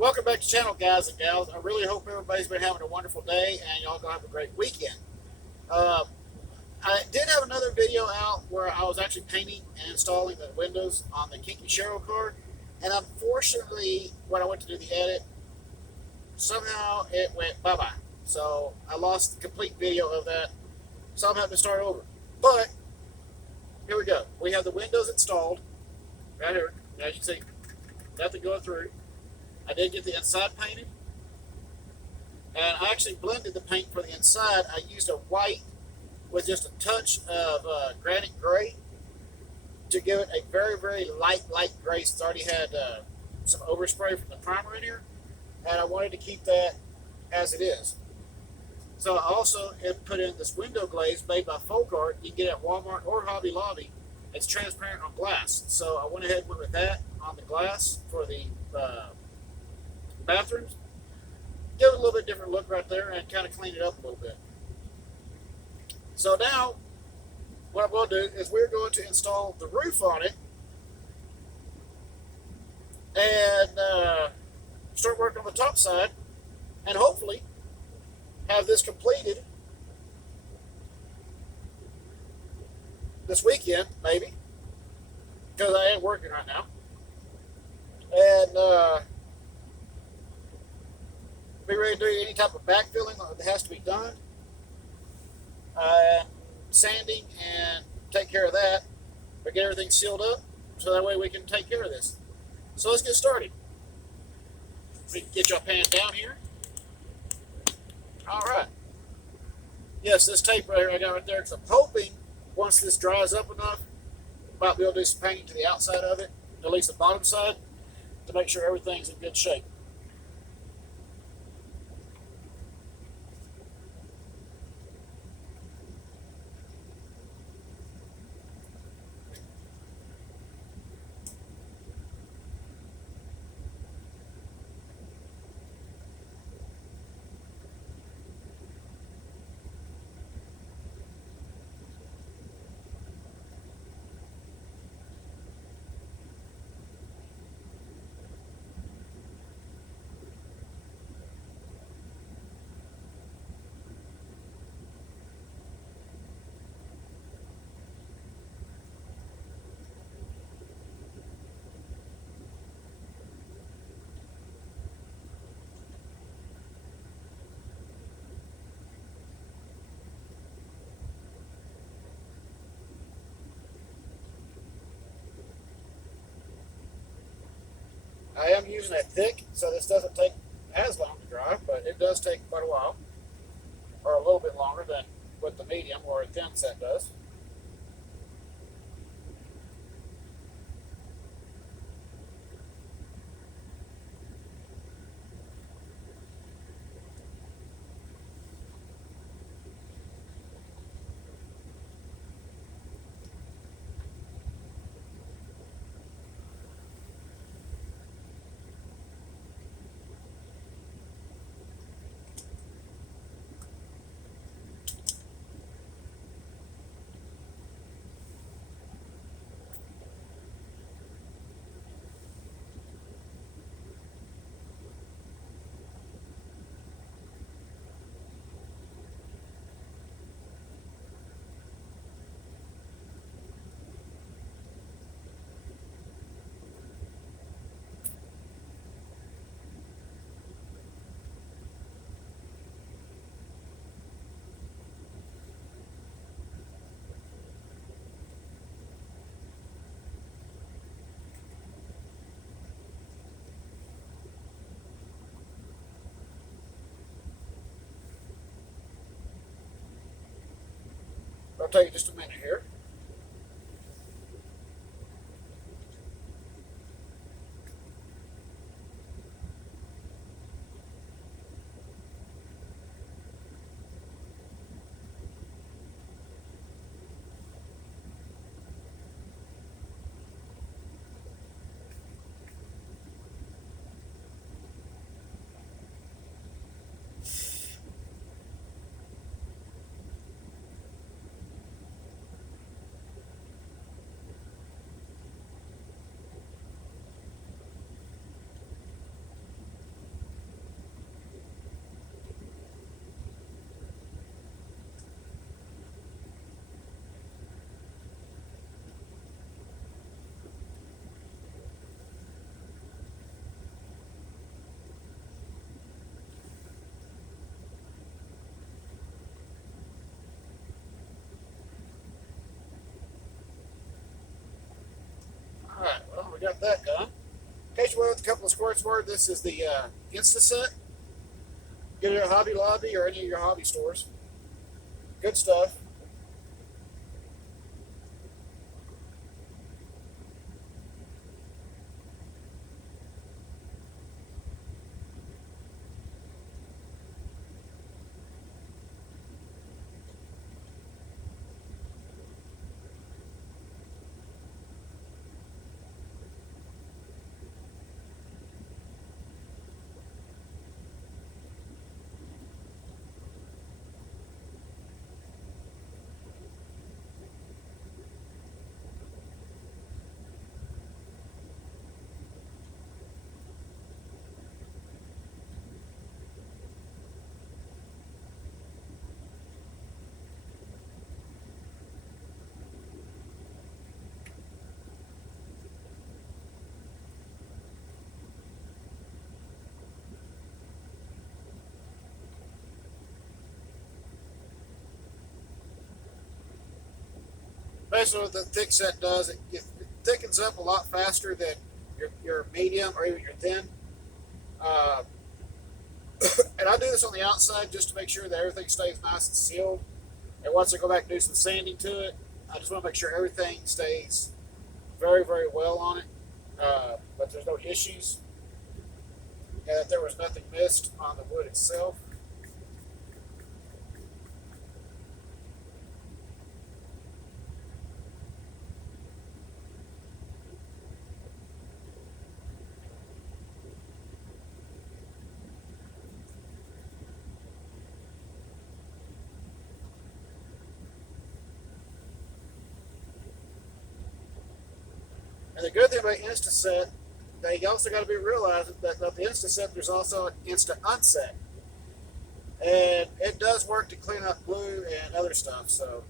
Welcome back to the channel, guys and gals. I really hope everybody's been having a wonderful day and y'all gonna have a great weekend. Uh, I did have another video out where I was actually painting and installing the windows on the Kinki sharyo car, and unfortunately, when I went to do the edit, somehow it went bye-bye. So I lost the complete video of that, so I'm having to start over. But here we go. We have the windows installed right here. As you can see, nothing going through. I did get the inside painted, and I actually blended the paint for the inside. I used a white with just a touch of granite gray to give it a very, very light gray. It's already had some overspray from the primer in here, and I wanted to keep that as it is. So I also have put in this window glaze made by Folk Art. You can get it at Walmart or Hobby Lobby. It's transparent on glass. So I went ahead and went with that on the glass for the bathrooms. Give it a little bit different look right there and kind of clean it up a little bit. So now, what I'm going to do is we're going to install the roof on it and start working on the top side and hopefully have this completed this weekend, maybe, because I am working right now. And be ready to do any type of backfilling that has to be done. Sanding and take care of that, but get everything sealed up so that way we can take care of this. So let's get started. We can get y'all pan down here. All right. Yes, this tape right here I got right there because I'm hoping once this dries up enough, I might be able to do some painting to the outside of it, at least the bottom side, to make sure everything's in good shape. I am using it thick, so this doesn't take as long to dry, but it does take quite a while, or a little bit longer than with the medium or a thin set does. It'll take just a minute here. we got that done. In case you went with a couple of squirts worth, this is the Insta set. Get it at Hobby Lobby or any of your hobby stores. Good stuff. Basically, what the thick set does, it thickens up a lot faster than your medium or even your thin. Uh, and I do this on the outside just to make sure that everything stays nice and sealed. And once I go back and do some sanding to it, I just want to make sure everything stays very, very well on it. But there's no issues. And that there was nothing missed on the wood itself. And the good thing about Instaset, they also got to be realizing that with the Instaset, there's also an Insta Unset. And it does work to clean up glue and other stuff. So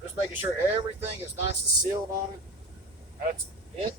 just making sure everything is nice and sealed on it. That's it.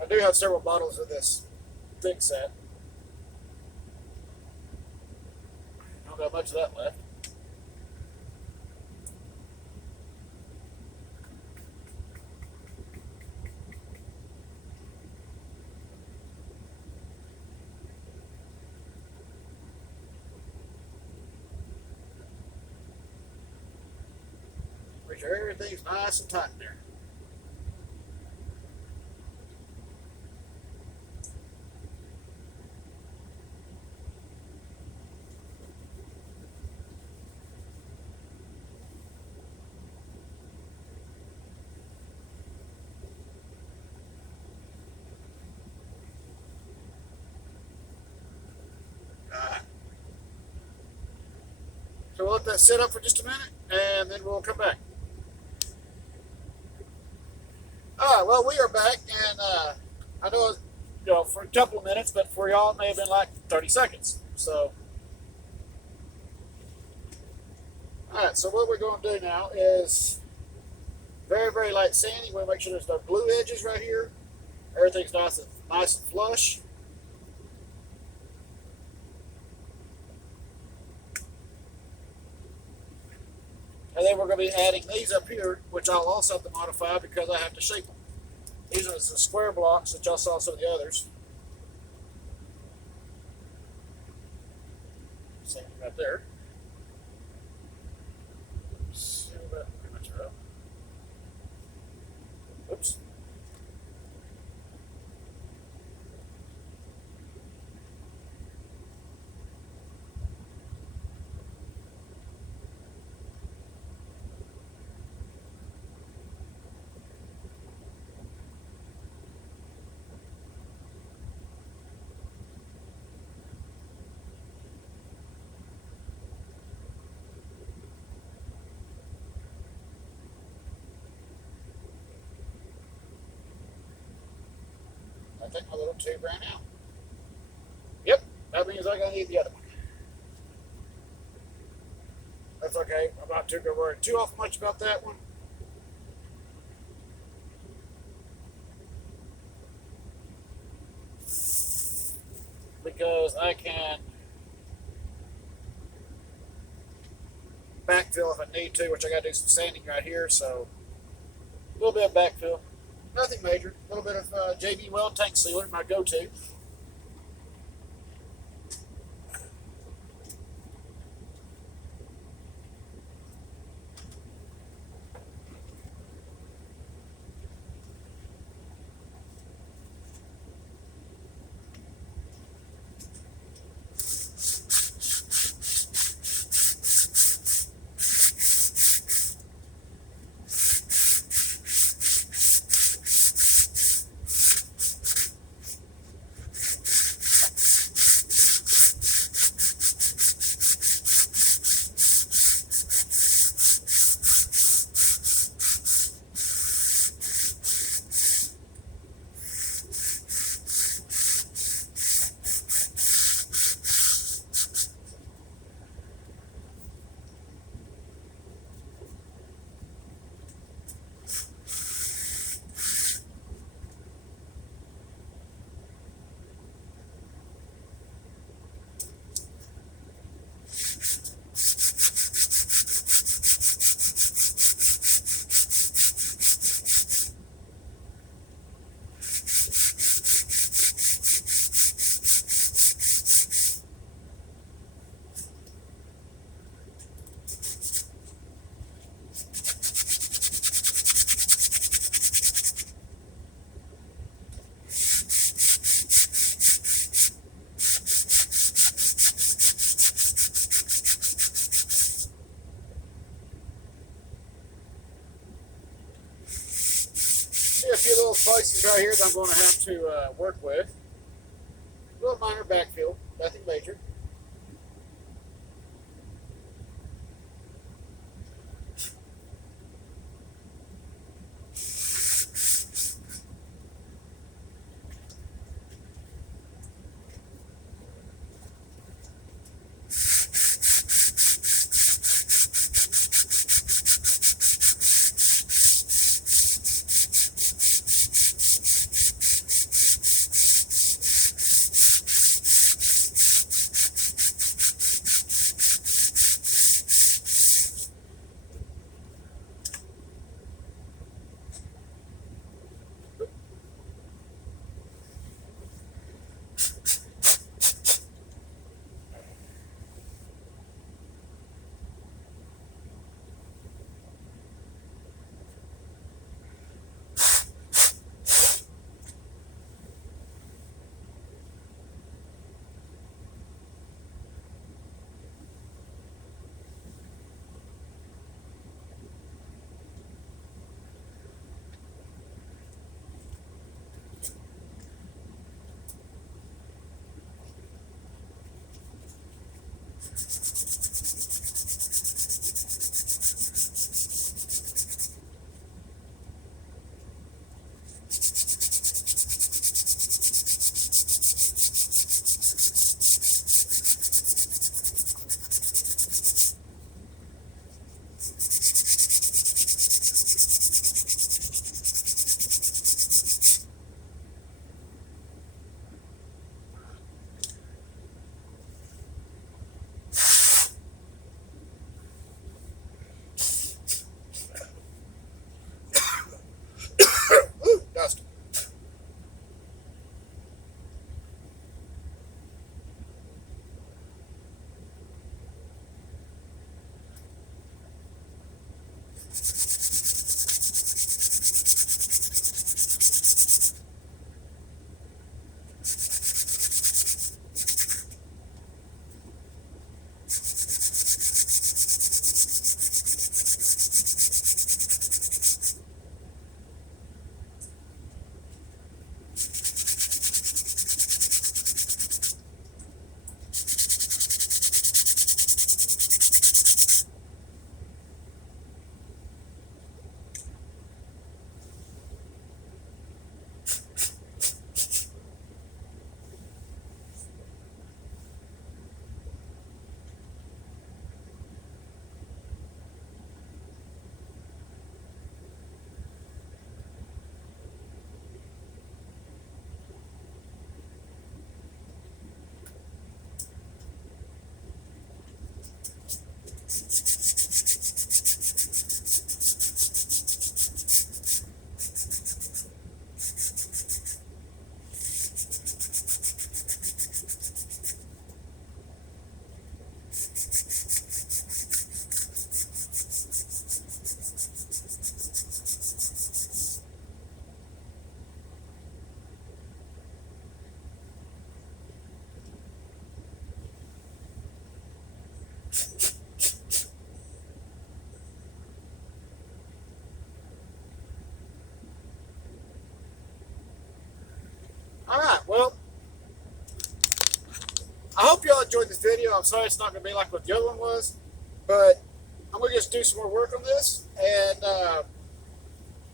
I do have several bottles of this thick set. Don't got much of that left. Make sure everything's nice and tight in there. So we'll let that sit up for just a minute, and then we'll come back. All right, well, we are back, and I know, for a couple of minutes, but for y'all, it may have been like 30 seconds. So, all right, so what we're going to do now is very, very light sanding. We'll make sure there's no glue edges right here. Everything's nice and flush. And then we're going to be adding these up here, which I'll also have to modify because I have to shape them. These are the square blocks that y'all saw some of the others. sanding right there. Seal that pretty much up. Oops. I think my little tube ran out. Yep, that means I gotta need the other one. That's okay. I'm not too worried too awful much about that one. Because I can backfill if I need to, which I gotta do some sanding right here, so a little bit of backfill. Nothing major. A little bit of JB Weld tank sealer, my go-to. See a few little places right here that I'm going to have to work with. A little minor backfill, nothing major. I hope y'all enjoyed this video. I'm sorry it's not going to be like what the other one was, but I'm going to just do some more work on this, and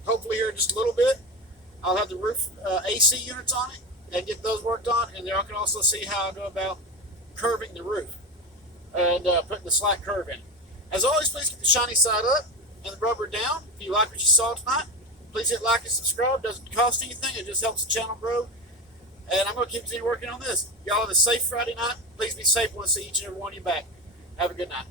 hopefully here in just a little bit, I'll have the roof AC units on it and get those worked on, and y'all can also see how I go about curving the roof and putting the slack curve in. As always, please keep the shiny side up and the rubber down. If you like what you saw tonight, please hit like and subscribe. Doesn't cost anything. It just helps the channel grow. And I'm going to continue working on this. Y'all have a safe Friday night. Please be safe. I want to see each and every one of you back. Have a good night.